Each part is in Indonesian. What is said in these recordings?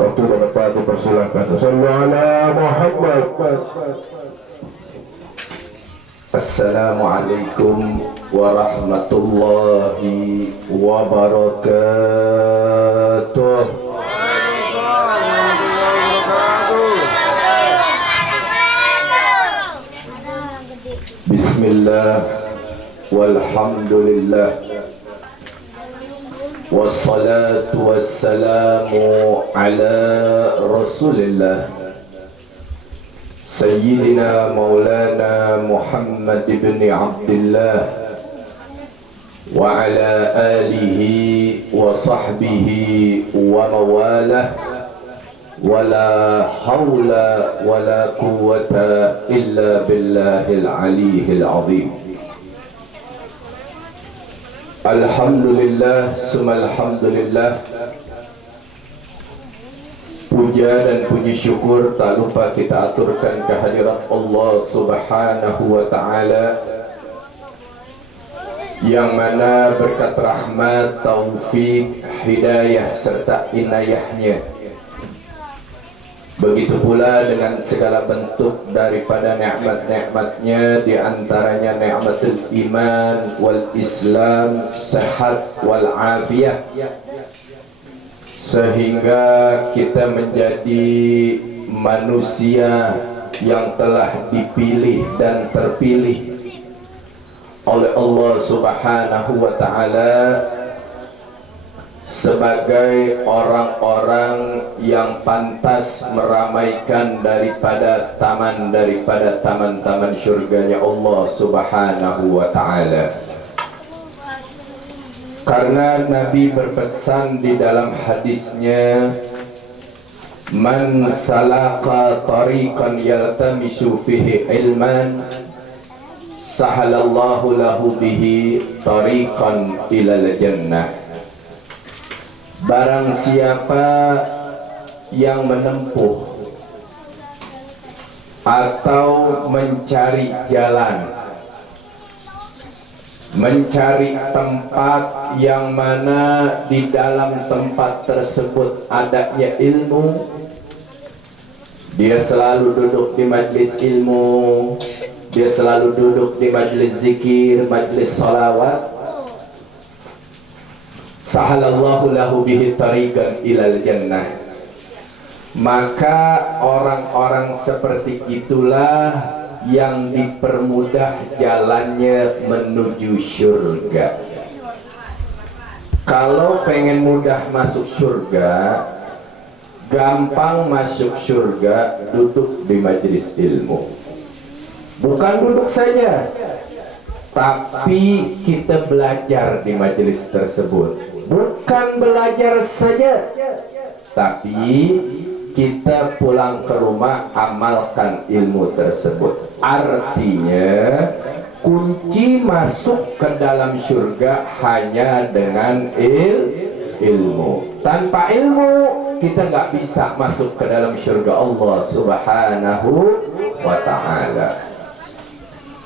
Waktu dapat dipersilakan. Sallallahu Muhammad. Assalamualaikum warahmatullahi wabarakatuh. Bismillah walhamdulillah wassalatu wassalamu ala rasulillah Sayyidina Maulana Muhammad ibn Abdullah wa ala alihi wa sahbihi wa mawalah wa la hawla wa la quwwata illa billahil aliyyil azim. Alhamdulillah, alhamdulillah. Puja dan puji syukur tak lupa kita aturkan kehadirat Allah Subhanahu wa ta'ala, yang mana berkat rahmat, taufik, hidayah serta inayahnya, begitu pula dengan segala bentuk daripada nikmat-nikmatnya, di antaranya nikmatul iman wal islam, sehat wal afiyah, sehingga kita menjadi manusia yang telah dipilih dan terpilih oleh Allah Subhanahu wa ta'ala sebagai orang-orang yang pantas meramaikan daripada taman-taman syurganya Allah Subhanahu wa ta'ala. Karena Nabi berpesan di dalam hadisnya, man salaka tariqan yaltamisu fihi ilman sahalallahu lahu bihi tariqan ilal jannah. Barang siapa yang menempuh atau mencari jalan, mencari tempat yang mana di dalam tempat tersebut adanya ilmu, dia selalu duduk di majlis ilmu, dia selalu duduk di majlis zikir, majlis salawat, sahalallahu lahu bihi tariqan ilal jannah. Maka orang-orang seperti itulah yang dipermudah jalannya menuju surga. Kalau pengen mudah masuk surga, gampang masuk surga, duduk di majelis ilmu. Bukan duduk saja, tapi kita belajar di majelis tersebut. Bukan belajar saja, tapi kita pulang ke rumah amalkan ilmu tersebut. Artinya kunci masuk ke dalam surga hanya dengan ilmu. Tanpa ilmu kita nggak bisa masuk ke dalam surga Allah Subhanahu wa ta'ala.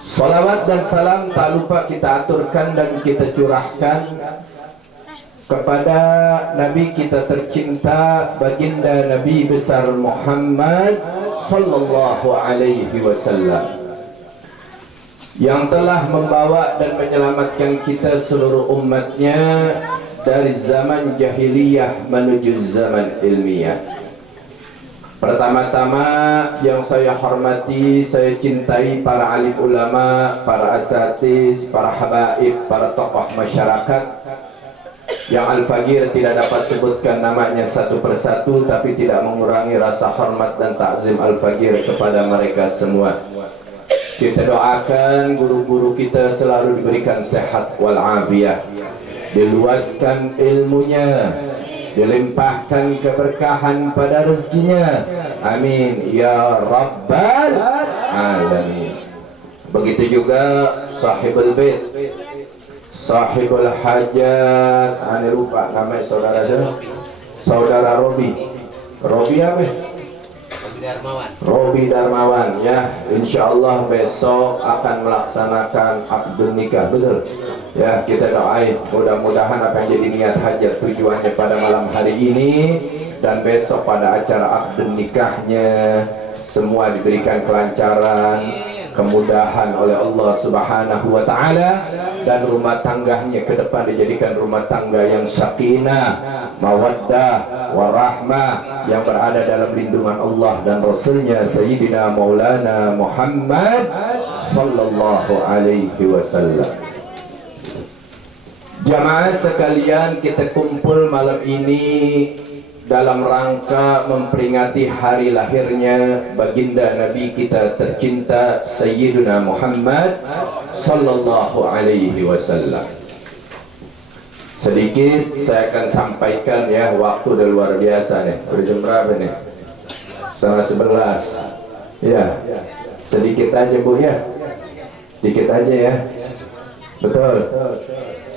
Salawat dan salam tak lupa kita aturkan dan kita curahkan kepada Nabi kita tercinta, baginda Nabi besar Muhammad sallallahu alaihi wasallam, yang telah membawa dan menyelamatkan kita seluruh umatnya dari zaman jahiliyah menuju zaman ilmiah. Pertama-tama yang saya hormati, saya cintai para alim ulama, para asatiz, para habaib, para tokoh masyarakat yang Al-Fagir tidak dapat sebutkan namanya satu persatu, tapi tidak mengurangi rasa hormat dan takzim Al-Fagir kepada mereka semua. Kita doakan guru-guru kita selalu diberikan sehat wal afiyah, diluaskan ilmunya, dilimpahkan keberkahan pada rezekinya. Amin ya rabbal alamin. Begitu juga sahibul bait, sahibul hajat. Ane lupa namanya saudara siapa? Saudara Robi. Robi apa? Robi Darmawan ya, insya Allah besok akan melaksanakan akad nikah, betul ya. Kita doain mudah-mudahan apa yang jadi niat hajat tujuannya pada malam hari ini dan besok pada acara akad nikahnya semua diberikan kelancaran, kemudahan oleh Allah Subhanahu wa taala, dan rumah tangganya ke depan dijadikan rumah tangga yang sakinah, mawaddah, warahmah, yang berada dalam lindungan Allah dan Rasulnya Sayyidina Maulana Muhammad sallallahu alaihi wasallam. Jamaah sekalian, kita kumpul malam ini dalam rangka memperingati hari lahirnya baginda Nabi kita tercinta Sayyidina Muhammad sallallahu alaihi wasallam. Sedikit saya akan sampaikan ya, waktu udah luar biasa nih. Udah jam berapa nih? 11:30 ya. Sedikit aja Bu ya, dikit aja ya, betul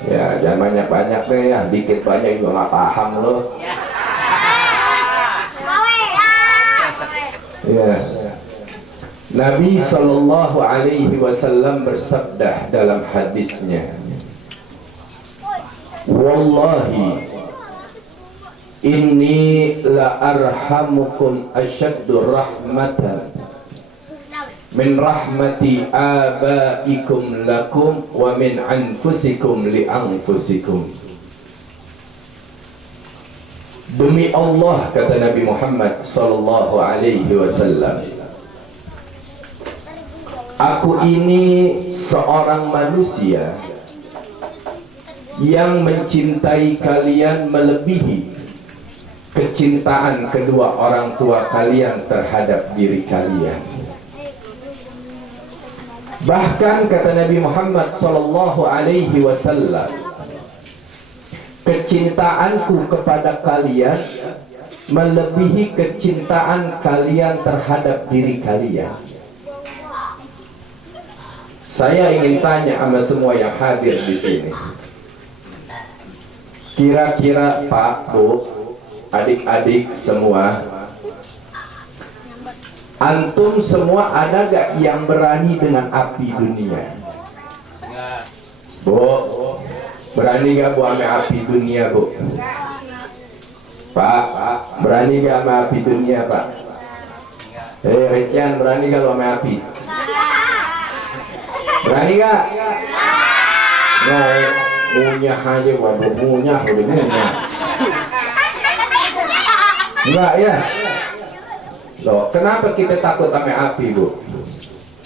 ya, jangan banyak-banyak deh ya, dikit banyak juga nggak paham loh. Ya. Nabi sallallahu alaihi wasallam bersabda dalam hadisnya, wallahi inni la arhamukum asyaddu rahmatan min rahmati abaikum lakum wa min anfusikum li anfusikum. Demi Allah, kata Nabi Muhammad sallallahu alaihi wasallam, aku ini seorang manusia yang mencintai kalian melebihi kecintaan kedua orang tua kalian terhadap diri kalian. Bahkan kata Nabi Muhammad sallallahu alaihi wasallam, kecintaanku kepada kalian melebihi kecintaan kalian terhadap diri kalian. Saya ingin tanya sama semua yang hadir di sini, kira-kira Pak, Bu, adik-adik semua, antum semua ada gak yang berani dengan api dunia? Bu, berani gak Bu ame api dunia Bu? Pak, berani gak ame api dunia Pak? Recian, berani gak lu ame api? Berani gak? No, munyah aja waduh, munyah udah munyah. Enggak ya? Loh, kenapa kita takut ame api Bu?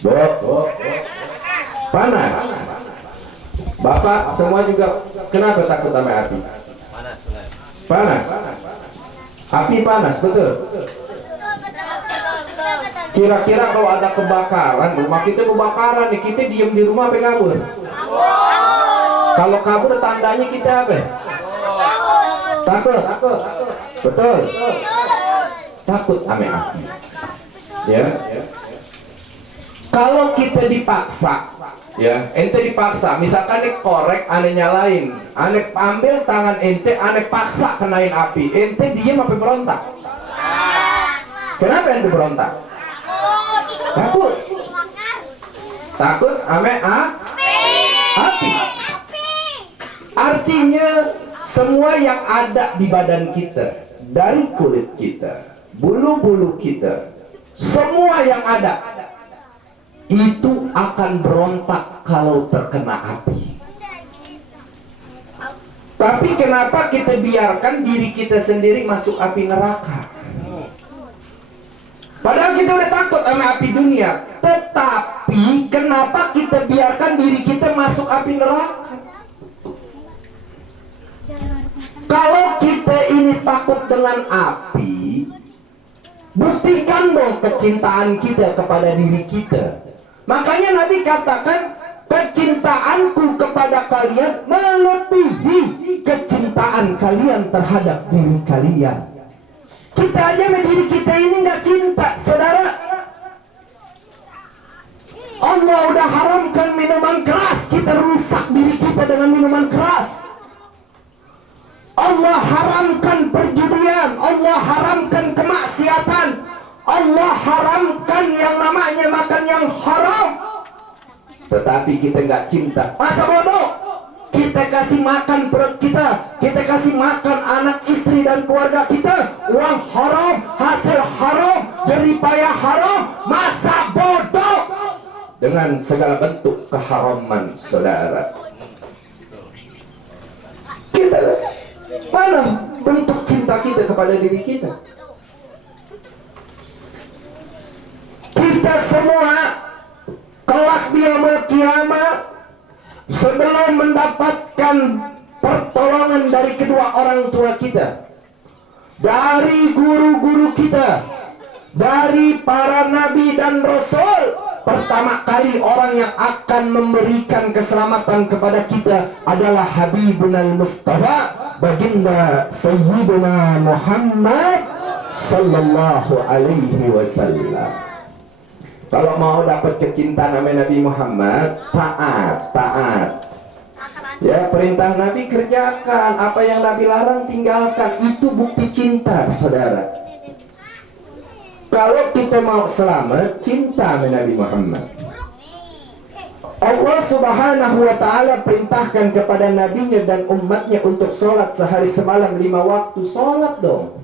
Bu, panas. Bapak semua juga kenapa takut sama api? Panas. Api panas, betul. Kira-kira kalau ada kebakaran, rumah kita kebakaran nih, kita diem di rumah apa kabur? Kalau kabur tandanya kita apa? Takut. Betul. Takut sama api. Ya. Kalau kita dipaksa, ya, ente dipaksa, misalkan nih korek ane nyalain, ane ambil tangan ente, ane paksa kenain api, ente diem apa berontak? Kenapa ente berontak? Takut. Takut ame api. Artinya semua yang ada di badan kita, dari kulit kita, bulu-bulu kita, semua yang ada itu akan berontak kalau terkena api. Tapi kenapa kita biarkan diri kita sendiri masuk api neraka? Padahal kita udah takut sama api dunia. Tetapi kenapa kita biarkan diri kita masuk api neraka? Kalau kita ini takut dengan api, buktikan dong kecintaan kita kepada diri kita. Makanya Nabi katakan, kecintaanku kepada kalian melebihi kecintaan kalian terhadap diri kalian. Kita aja sama diri kita ini nggak cinta, saudara. Allah udah haramkan minuman keras, kita rusak diri kita dengan minuman keras. Allah haramkan perjudian, Allah haramkan kemaksiatan, Allah haramkan yang namanya makan yang haram. Tetapi kita nggak cinta. Masa bodoh? Kita kasih makan perut kita, kita kasih makan anak istri dan keluarga kita, uang haram, hasil haram, jeripaya haram. Masa bodoh? Dengan segala bentuk keharaman, saudara. Kita mana bentuk cinta kita kepada diri kita? Kita semua kelak di yaumul kiamat, sebelum mendapatkan pertolongan dari kedua orang tua kita, dari guru-guru kita, dari para nabi dan rasul, pertama kali orang yang akan memberikan keselamatan kepada kita adalah Habibunal Mustafa, baginda Sayyidina Muhammad sallallahu alaihi wasallam. Kalau mau dapat kecintaan sama Nabi Muhammad, taat. Ya, perintah Nabi kerjakan, apa yang Nabi larang tinggalkan. Itu bukti cinta, saudara. Kalau kita mau selamat, cinta sama Nabi Muhammad. Allah Subhanahu wa ta'ala perintahkan kepada nabinya dan umatnya untuk sholat sehari semalam 5 waktu. Sholat dong.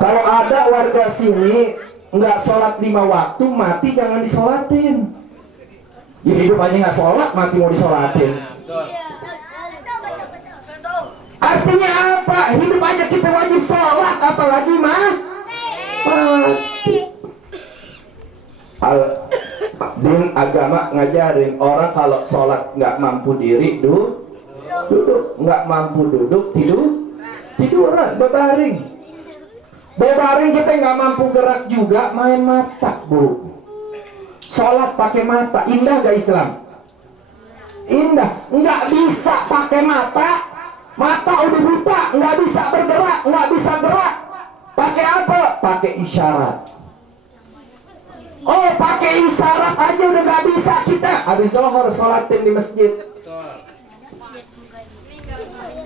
Kalau ada warga sini nggak sholat 5 waktu, mati jangan disolatin. Ya, hidup aja nggak sholat, mati mau disolatin. Artinya apa? Hidup aja kita wajib sholat, apalagi mati. Din agama ngajarin orang kalau sholat nggak mampu diri duduk, nggak mampu duduk tiduran, bebaring kita nggak mampu gerak juga, main mata, bu. Sholat pakai mata, indah gak Islam? Indah. Nggak bisa pakai mata udah buta, nggak bisa bergerak, nggak bisa gerak. Pakai apa? Pakai isyarat. Oh, pakai isyarat aja udah nggak bisa kita. Habis zuhur sholatin di masjid.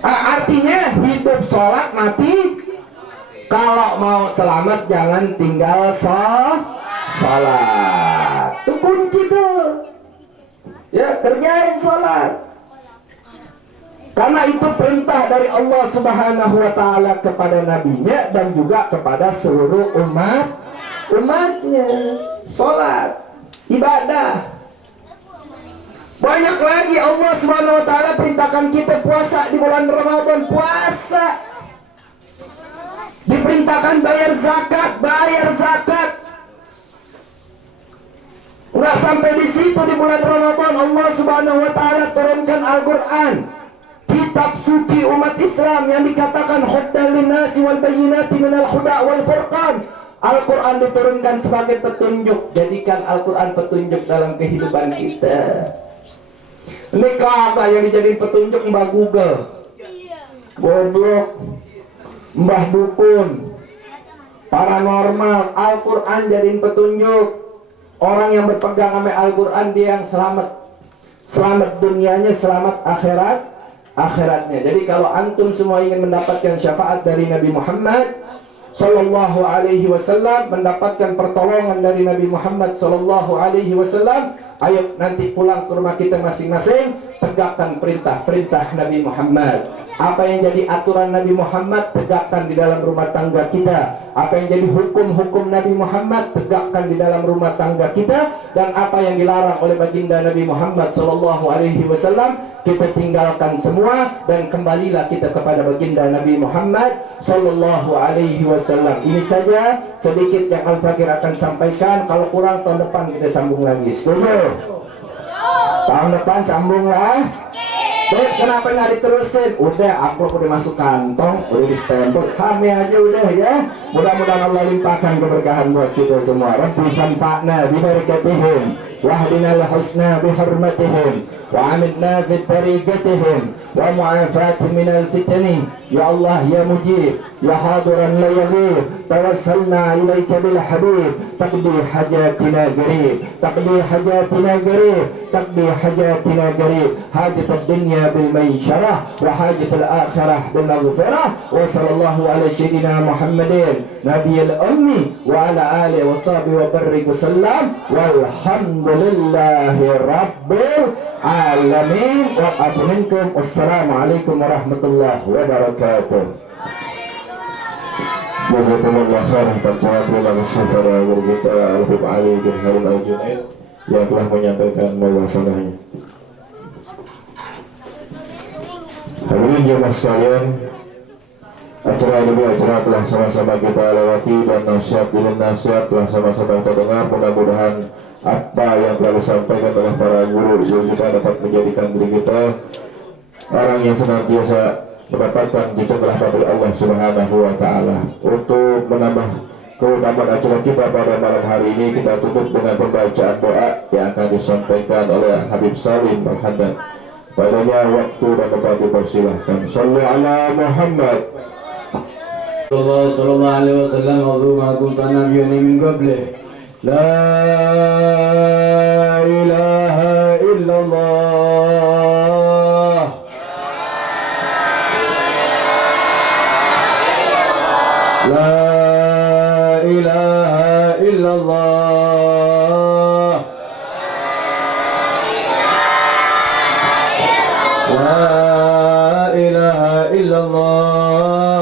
Artinya hidup sholat, mati. Kalau mau selamat jangan tinggal sholat. Itu kunci tuh. Ya, kerjain sholat. Karena itu perintah dari Allah Subhanahu wa ta'ala kepada nabinya dan juga kepada seluruh umatnya. Sholat, ibadah. Banyak lagi Allah Subhanahu wa ta'ala perintahkan kita puasa di bulan Ramadan, puasa. Diperintahkan bayar zakat. Nggak sampai di situ, di bulan Ramadan Allah Subhanahu wa ta'ala turunkan Al-Quran, kitab suci umat Islam yang dikatakan hudan linnasi wal bayyinati minal huda wal furqan. Al-Quran diturunkan sebagai petunjuk. Jadikan Al-Quran petunjuk dalam kehidupan kita. Ini kagak yang dijadiin petunjuk Mbah Google, goblok, Mbah Dukun, paranormal. Al-Quran jadiin petunjuk. Orang yang berpegang sama Al-Quran dia yang selamat dunianya, selamat akhiratnya. Jadi kalau antum semua ingin mendapatkan syafaat dari Nabi Muhammad Sallallahu alaihi wasallam, mendapatkan pertolongan dari Nabi Muhammad Sallallahu alaihi wasallam, ayo nanti pulang ke rumah kita masing-masing, tegakkan perintah-perintah Nabi Muhammad. Apa yang jadi aturan Nabi Muhammad, tegakkan di dalam rumah tangga kita. Apa yang jadi hukum-hukum Nabi Muhammad, tegakkan di dalam rumah tangga kita. Dan apa yang dilarang oleh baginda Nabi Muhammad Sallallahu alaihi wasallam, kita tinggalkan semua dan kembalilah kita kepada baginda Nabi Muhammad Sallallahu alaihi wasallam. Ini saja sedikit yang Al-Fakir akan sampaikan. Kalau kurang tahun depan kita sambung lagi. Setuju? Tahun depan sambung lah. Kenapa nggak diterusin? Udah, amplop udah masuk kantong, udah di stempel, kami aja udah ya. Mudah-mudahan Allah limpahkan keberkahan buat kita semua. Rabbi fanfa'na bibarakatihim wahdina al-husna bihurmatihim wa amidna fi tariqatihim wa mu'afati minal fitani. Ya Allah ya mujib ya hadiran la yaghib, tawassalna ilaika bil habib, taqdi hajatina qarib, taqdi hajatina qarib, taqdi hajatina qarib, hajat ad-dunya bil maisharah wa hajat al-akhirah bil maghfirah. Wa sallallahu ala sayyidina Muhammadin nabiyil ummi wa ala alihi wa sahbihi wa barik wa sallam walhamdulillahi rabbil alamin. Wa minkum wassalamualaikum warahmatullahi wabarakatuh. Jazakumullah khairan. Terima kasih kepada guru kita Al-Habib Ali bin Harun Al-Junaid yang telah menyampaikan muhadharahnya. Hadirin jemaah sekalian, acara demi acara telah sama-sama kita lewati dan nasihat demi nasihat telah sama-sama kita dengar. Mudah-mudahan apa yang telah disampaikan oleh para guru kita dapat menjadikan diri kita orang yang senantiasa mendapatkan jaminan dari Allah Subhanahu wa taala. Untuk menambah keutamaan acara kita pada malam hari ini, kita tutup dengan pembacaan doa yang akan disampaikan oleh Habib Salim Al-Haddad. Padanya waktu dan tempat dipersilahkan. Shallu ala Muhammad. Sallallahu alaihi wasallam wa kunta nabiyyan min qablih. La ilaha illallah. La ilaha illallah. La ilaha illallah.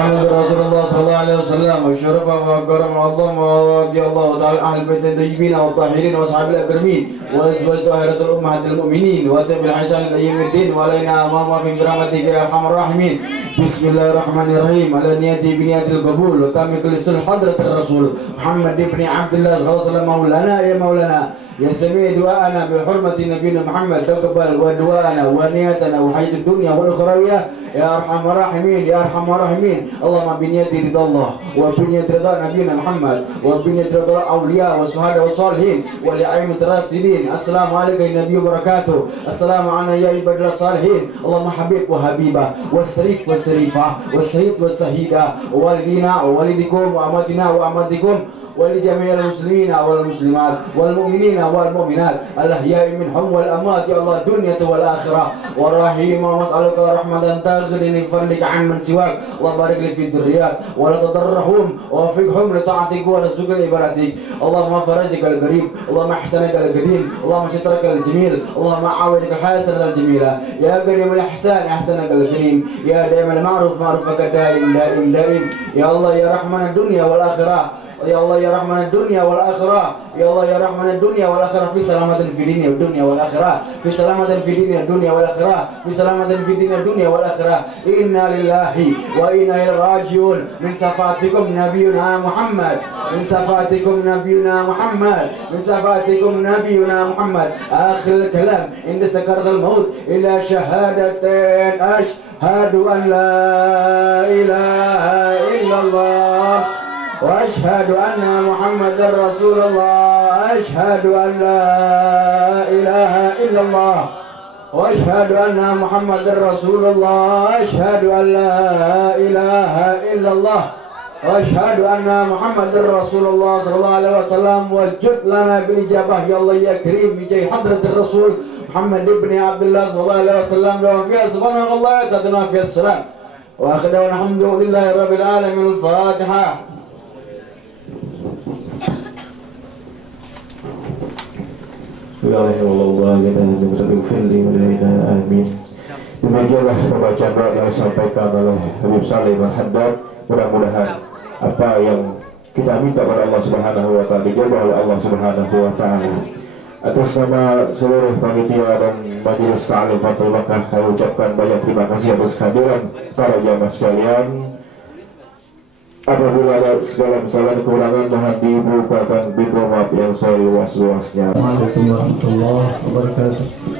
Muhammad Rasulullah sallallahu alaihi wasallam wa syarafa wa karama Allah wa radiyallahu ta'ala ahli bait at-tayyibin wa at-tahirin wa ashabil akramin wa azwaj tahiratul ummahatil mu'minin wa tabi'il ihsan ila yaumiddin wa alaina amama fi rahmatika ya arhamar rahimin. Bismillahirrahmanirrahim. Ala niyati bi niyatil qabul wa tamikul hadratir rasul Muhammad ibn Abdullah sallallahu alaihi wasallam maulana ya maulana يا سميع دعاءنا بحرمة نبينا محمد تقبل ودعاءنا ونيتنا وحياة الدنيا والأخروية يا أرحم الراحمين يا أرحم الراحمين. اللهم بنية رضا الله وبنية رضا نبينا محمد وبنية رضا الأولياء والشهداء والصالحين ولأئمة الراشدين. السلام عليك يا نبي وبركاته. السلام علينا يا عباد الصالحين. اللهم حبيب وحبيبة والشريف والشريفة والشهيد والشهيدة ووالدينا ووالدكم وأمتنا وأمتكم ولجميع المسلمين والمسلمات والمؤمنين والمؤمنات الأحياء منهم والأموات يا الله الدنيا والآخرة ورحيم وأسألك رحمة تغني بفضلك عن من سواك. الله بارك لي في الذريات ولا تضرهم ووفقهم لطاعتك ورزقك لعبادتك. اللهم فرجك القريب اللهم احسنك القديم اللهم سترك الجميل اللهم عاونك الحسنة الجميلة يا كريم الإحسان أحسنك الكريم يا دائم المعروف معروفك دائم دائم دائم يا الله يا رحمن الدنيا والآخرة يا الله يا رحمن الدنيا والآخرة يا الله يا رحمن الدنيا والآخرة في سلامة في الدنيا والدنيا والآخرة في سلامة في الدنيا والدنيا والآخرة في سلامة في الدنيا والدنيا والآخرة. إنا لله وإنا إليه راجعون. من صفاتكم نبينا محمد من صفاتكم نبينا محمد من صفاتكم نبينا محمد. آخر الكلام عند سكرة الموت إلى شهادتين أشهد أن لا إله إلا الله وأشهد أن محمد رسول الله. أشهد أن لا إله إلا الله وأشهد أن محمد رسول الله. أشهد أن لا إله إلا الله وأشهد أن محمد رسول الله صلى الله عليه وسلم. وجد لنا بالإجابة يا الله يا كريم بجاه حضرة الرسول محمد بن عبد الله صلى الله عليه وسلم. لهم فيها سبحان الله تدنا فيها السلام وآخر والحمد لله رب العالمين. الفاتحة. Demikianlah pembacaan doa yang disampaikan oleh Habib Salim Al-Haddad. Mudah-mudahan apa yang kita minta pada Allah Subhanahu wa taala dijabah oleh Allah Subhanahu wa taala. Atas nama seluruh panitia dan majelis ta'lim Fathul Makkah, saya ucapkan banyak terima kasih atas kehadiran para jamaah sekalian. Apabila ada segala kesalahan kekurangan mohon dibukakan pintu maaf yang seluas-luasnya. Assalamualaikum warahmatullahi wabarakatuh.